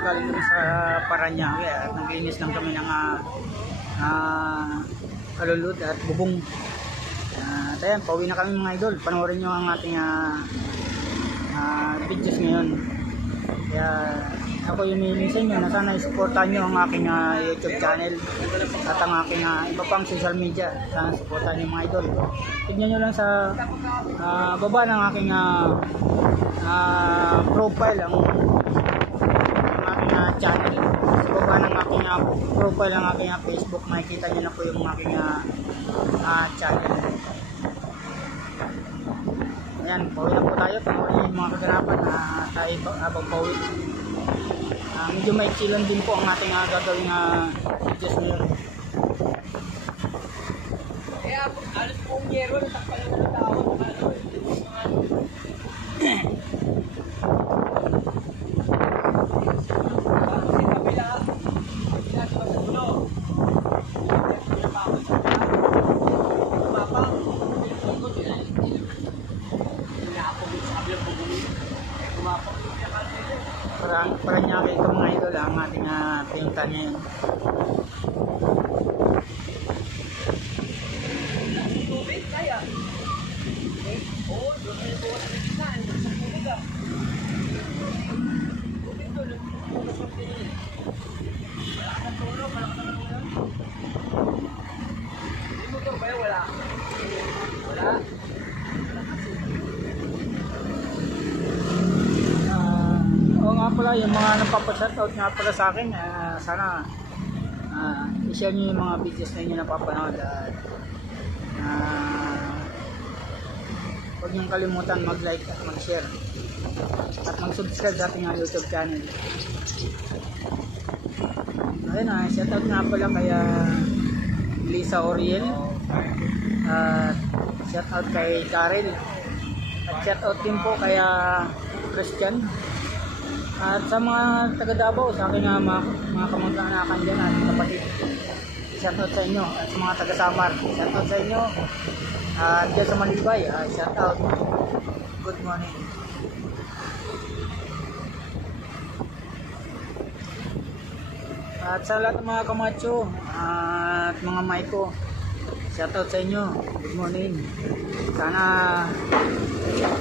galing kami sa Paranaque at naglinis lang kami ng kalulod at bubong. At ayan, pauwi na kami mga idol. Panoorin nyo ang ating videos ngayon. Kaya ako yung hinihiling sa inyo na sana supportan nyo ang aking YouTube channel at ang aking iba pang social media. Sana supportan nyo mga idol. Tignan nyo lang sa baba ng aking profile ang aking channel. Sa baba ng aking profile ang aking Facebook, makikita nyo na po yung aking channel. Ayan, pauwi na po tayo. Panoorin yung mga kaganapan na tayo habang pauwi. Medyo maikilan din po ang ating gagawing videos ngayon. Kaya alas pong yero, natakpan na ng tao. Paranaque ito mga idol ang ating pinta ngayon. Tubig kaya? Oo, doon may buwan na gitan. Sa tubig Tubig doon. Wala ka ng tulog, wala ka ng tulog. Hindi mo ito ba yun? Wala. Wala. Oo nga pala, yung mga napapashoutout nga pala sa akin, sana i-share nyo yung mga videos na inyo napapanood at huwag nyo kalimutan mag-like at mag-share at mag-subscribe sa ating YouTube channel. Ayun shoutout nga pala kaya Lisa Oriel at shoutout kay Karel at shoutout din po kaya Christian. At sa mga taga Davao, sa aking mga kamag-anakan dyan at kapatid, shoutout sa inyo. At sa mga taga Samar, shoutout sa inyo. At dyan sa Malibay, shoutout. Good morning. At sa lahat ng mga kamacho at mga maiko, shoutout sa inyo. Good morning. Sana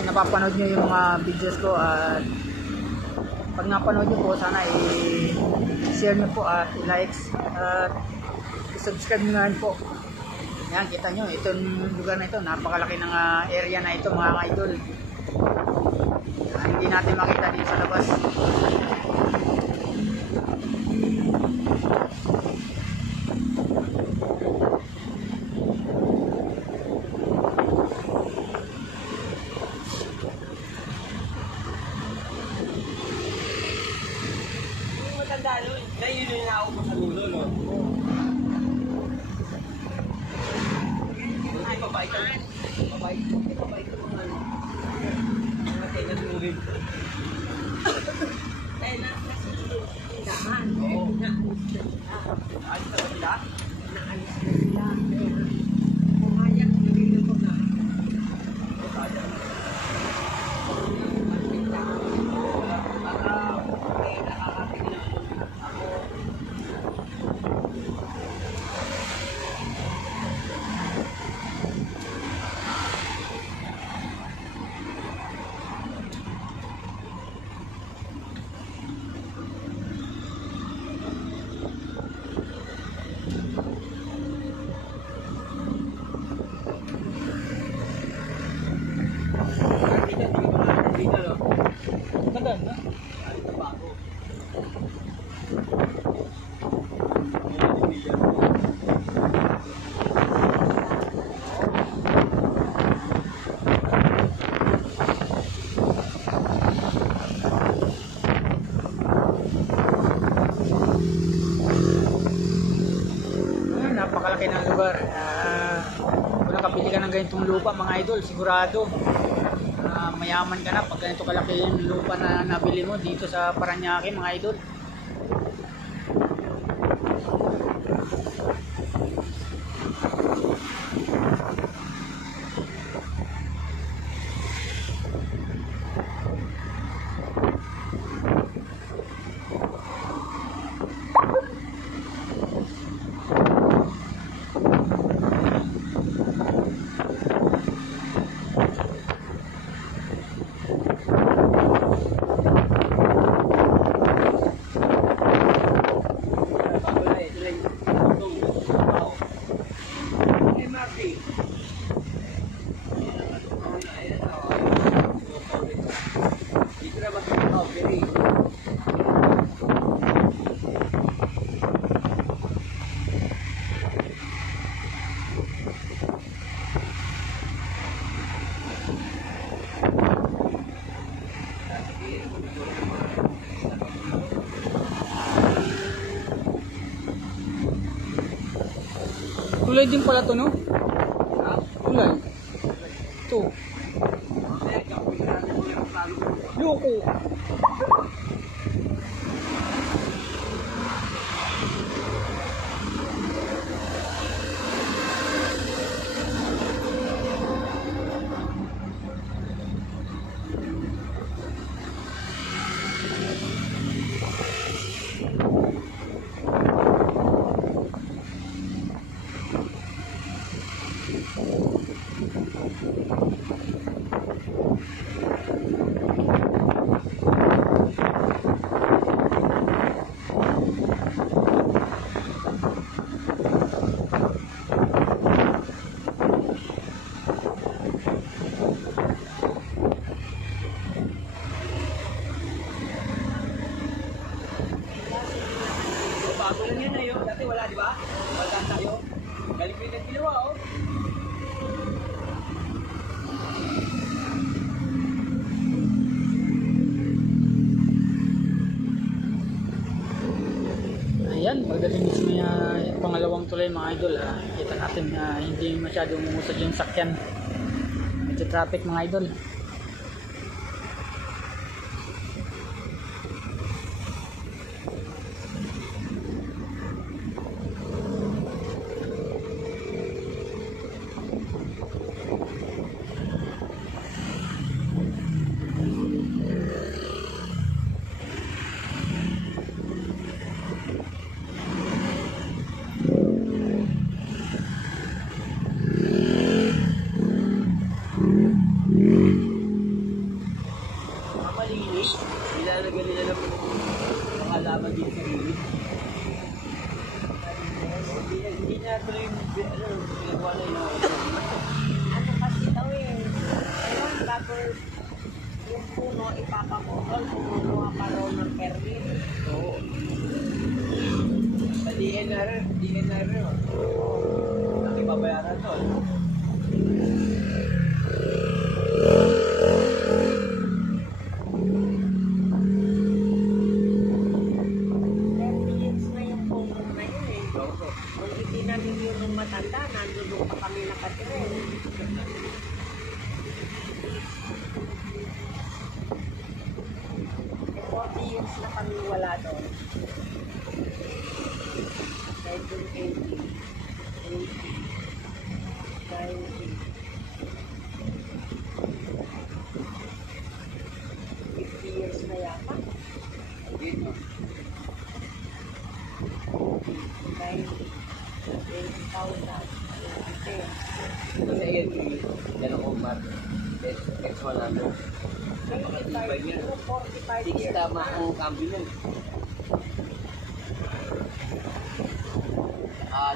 napapanood nyo yung mga videos ko at pag napanood nyo po, sana i-share nyo po at i-likes at i-subscribe nyo nga po. Yan, kita nyo, itong lugar na ito, napakalaki ng area na ito mga idol. Hindi natin makita dito sa labas. Ngayon yung naupo sa mulo, no? Ay, mabait ka. Mabait ka mga ano. Mga tenant mo rin. Tenant na sila. Oo. Naalis na ba sila? Naalis na sila. Pumayag na rin ako na. Napakalaki ng lugar. Kung nakabili ka ng ganitong lupa mga idol, sigurado mayaman ka na pag ganito kalaki yung lupa na nabili mo dito sa Paranaque mga idol. Kulay din pala to, no? Kulay. Ito. Loko. Bago lang yan ayo. Dati wala, di ba? Wala tayo. Galing ko yung ginawa, oh. Ayan, pagdating mismo niya pangalawang tulay mga idol, kita natin na hindi masyadong umusad yung sakyan. Medyo traffic mga idol. Malinis. Ilalagay nila ng mga laban dito sa gilid. Hindi na tuloy yung ginagawa na yun. Ano kasi daw eh. Ayun, bago yung puno ipapakutol, kumuha pa raw ng permit. Oo. Sa DNR, nakibabayaran to. Kung itinanim yun ng matanda, nandun pa kami nakatira. Eh, 40 years na kami wala doon. 1980, 80, 50 years na yata. Dito. 20,000. Kasi yan, yan ako, Mark. X100. Napakatibay niya. 45 Six years tama na. ang cambio niyan.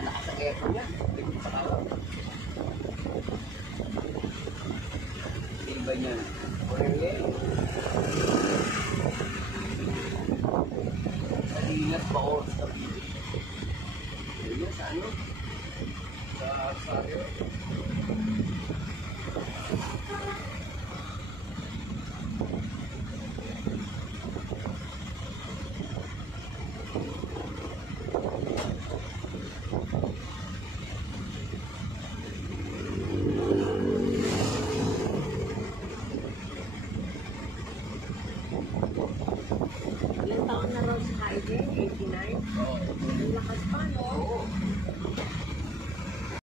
Lakas ang aircon niya. Tigil sa kawan. Tibay niya. Orenge. Salinas pa o sa bibig. Yun sa ano? Sa